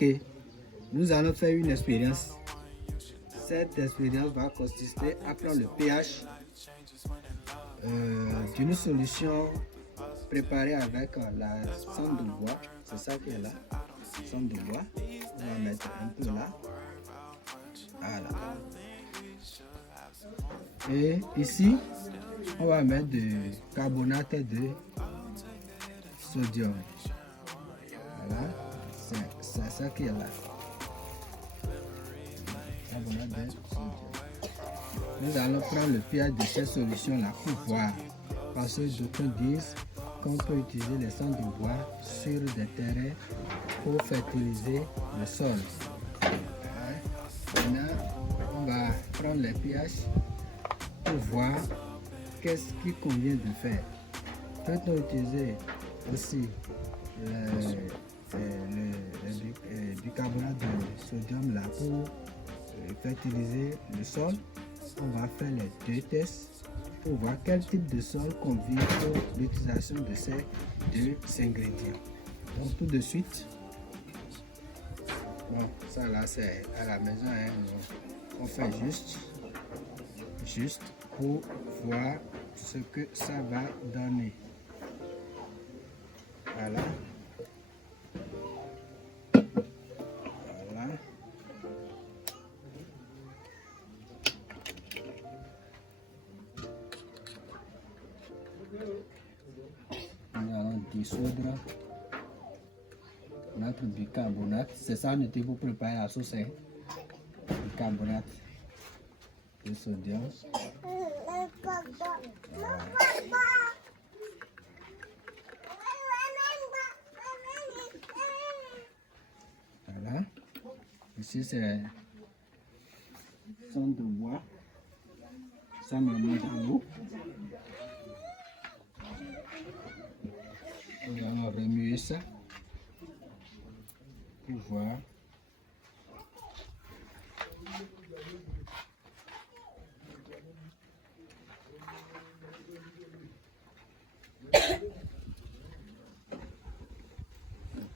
Ok, nous allons faire une expérience. Cette expérience va consister à prendre le pH d'une solution préparée avec la cendre de bois. C'est ça qui est là, cendre de bois. On va mettre un peu là. Voilà. Et ici, on va mettre du carbonate de sodium. Voilà, c'est ça qui est là. Carbonate de sodium. Nous allons prendre le pH de cette solution-là pour voir. Parce que d'autres disent qu'on peut utiliser les cendres de bois sur des terrains pour fertiliser le sol. Maintenant, on va prendre les pH pour voir qu'est-ce qu'il convient de faire. Peut-on utiliser aussi le bicarbonate de sodium là pour fertiliser le sol? On va faire les deux tests pour voir quel type de sol convient pour l'utilisation de ces deux ingrédients. Donc tout de suite, bon, ça là c'est à la maison, hein, on fait juste pour voir ce que ça va donner. Voilà. Voilà. Nous allons dissoudre notre bicarbonate. C'est ça on était pour préparer la sauce, hein? Bicarbonate de sodium. Voilà. Ici c'est cendre de bois. Ça me met dans l'eau. Nous allons remuer ça pour voir.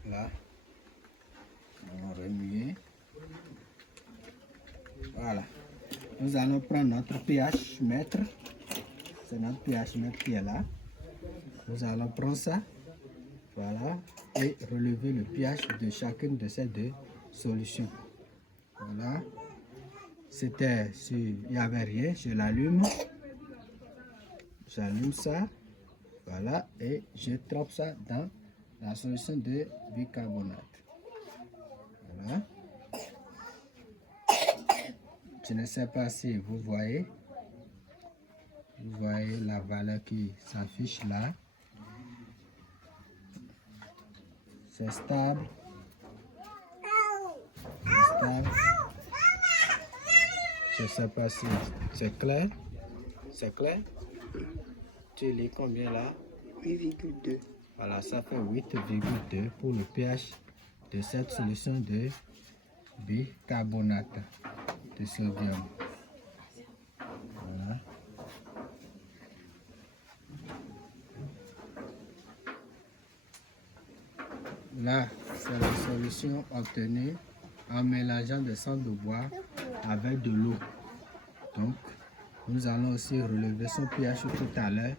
Là, on va remuer. Voilà. Nous allons prendre notre pH mètre. C'est notre pH mètre qui est là. Nous allons prendre ça. Voilà. Et relever le pH de chacune de ces deux solutions. Voilà. C'était si il n'y avait rien, je l'allume. J'allume ça. Voilà. Et je trempe ça dans la solution de bicarbonate. Voilà. Je ne sais pas si vous voyez. Vous voyez la valeur qui s'affiche là. C'est stable. C'est stable. Je ne sais pas si c'est clair. C'est clair. Tu lis combien là? 8,2. Voilà, ça fait 8,2 pour le pH de cette solution de bicarbonate de sodium. Voilà. Là, c'est la solution obtenue en mélangeant des cendres de bois avec de l'eau. Donc, nous allons aussi relever son pH tout à l'heure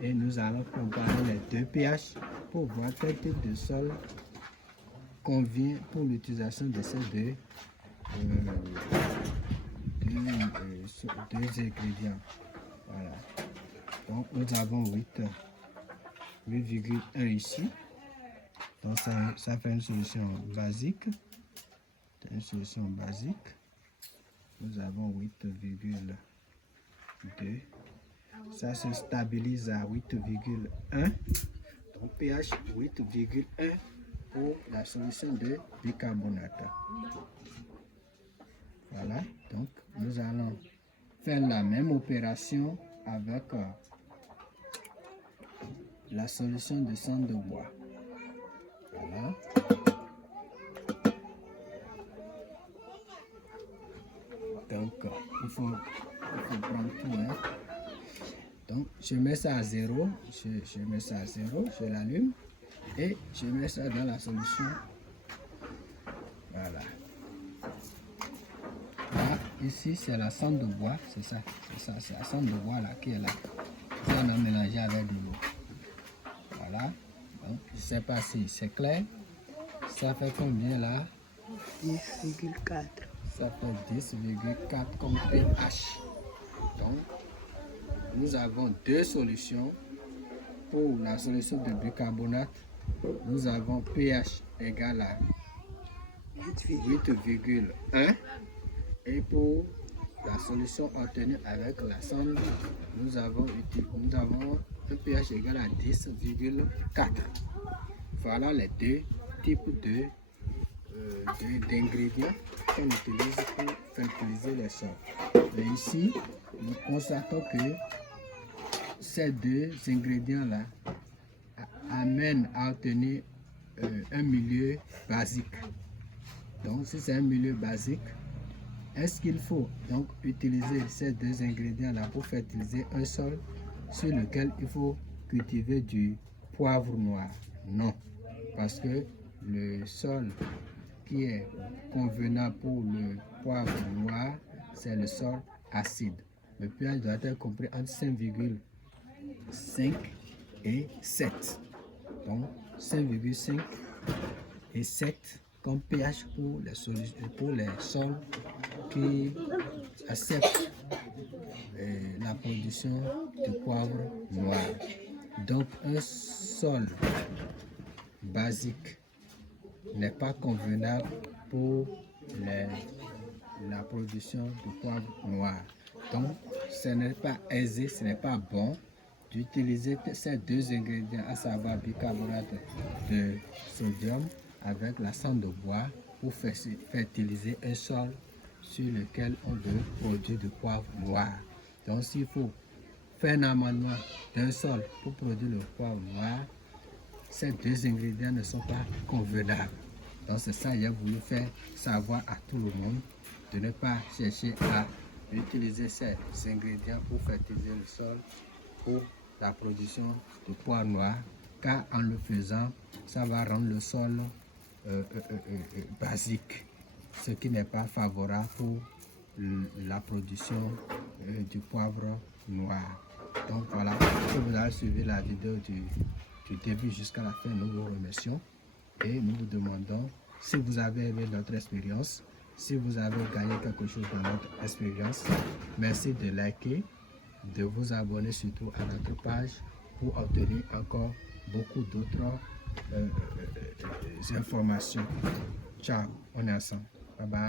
et nous allons comparer les deux pH pour voir quel type de sol convient pour l'utilisation de ces deux ingrédients. Voilà. Donc, nous avons 8,1 ici. Donc, ça fait une solution basique. Une solution basique. Nous avons 8,2. Ça se stabilise à 8,1. Donc, pH 8,1 pour la solution de bicarbonate. Voilà. Donc, nous allons faire la même opération avec la solution de cendre de bois. Voilà. Donc, il faut prendre tout. Hein. Donc, je mets ça à 0. Je mets ça à 0. Je l'allume. Et je mets ça dans la solution. Voilà. Là, ici, c'est la cendre de bois, c'est ça, c'est la cendre de bois là qui est là. Ça, on a mélangé avec de l'eau. Voilà. Donc, je ne sais pas si c'est clair. Ça fait combien là? 10,4. Ça fait 10,4 comme pH. Donc, nous avons deux solutions. Pour la solution de bicarbonate, nous avons pH égal à 8,1. Et pour la solution obtenue avec la sonde, nous avons un pH égal à 10,4. Voilà les deux types d'ingrédients qu'on utilise pour fertiliser les sols. Et ici, nous constatons que ces deux ingrédients-là amènent à obtenir un milieu basique. Donc, si c'est un milieu basique, est-ce qu'il faut donc utiliser ces deux ingrédients-là pour fertiliser un sol sur lequel il faut cultiver du poivre noir? Non, parce que le sol qui est convenable pour le poivre noir, c'est le sol acide. Le pH doit être compris entre 5,5 et 7. Donc 5,5 et 7 comme pH pour les sols qui acceptent la production de poivre noir. Donc un sol basique n'est pas convenable pour la production de poivre noir. Donc ce n'est pas aisé, ce n'est pas bon d'utiliser ces deux ingrédients, à savoir bicarbonate de sodium avec la cendre de bois pour fertiliser un sol sur lequel on veut produire du poivre noir. Donc s'il faut faire un amendement d'un sol pour produire le poivre noir, ces deux ingrédients ne sont pas convenables. Donc c'est ça que j'ai voulu faire savoir à tout le monde, de ne pas chercher à utiliser ces ingrédients pour fertiliser le sol pour la production de poivre noir, car en le faisant, ça va rendre le sol basique, ce qui n'est pas favorable pour la production du poivre noir. Donc voilà, si vous avez suivi la vidéo du début jusqu'à la fin, nous vous remercions et nous vous demandons si vous avez aimé notre expérience, si vous avez gagné quelque chose dans notre expérience, merci de liker, de vous abonner surtout à notre page pour obtenir encore beaucoup d'autres informations. Ciao, on est ensemble. Bye bye.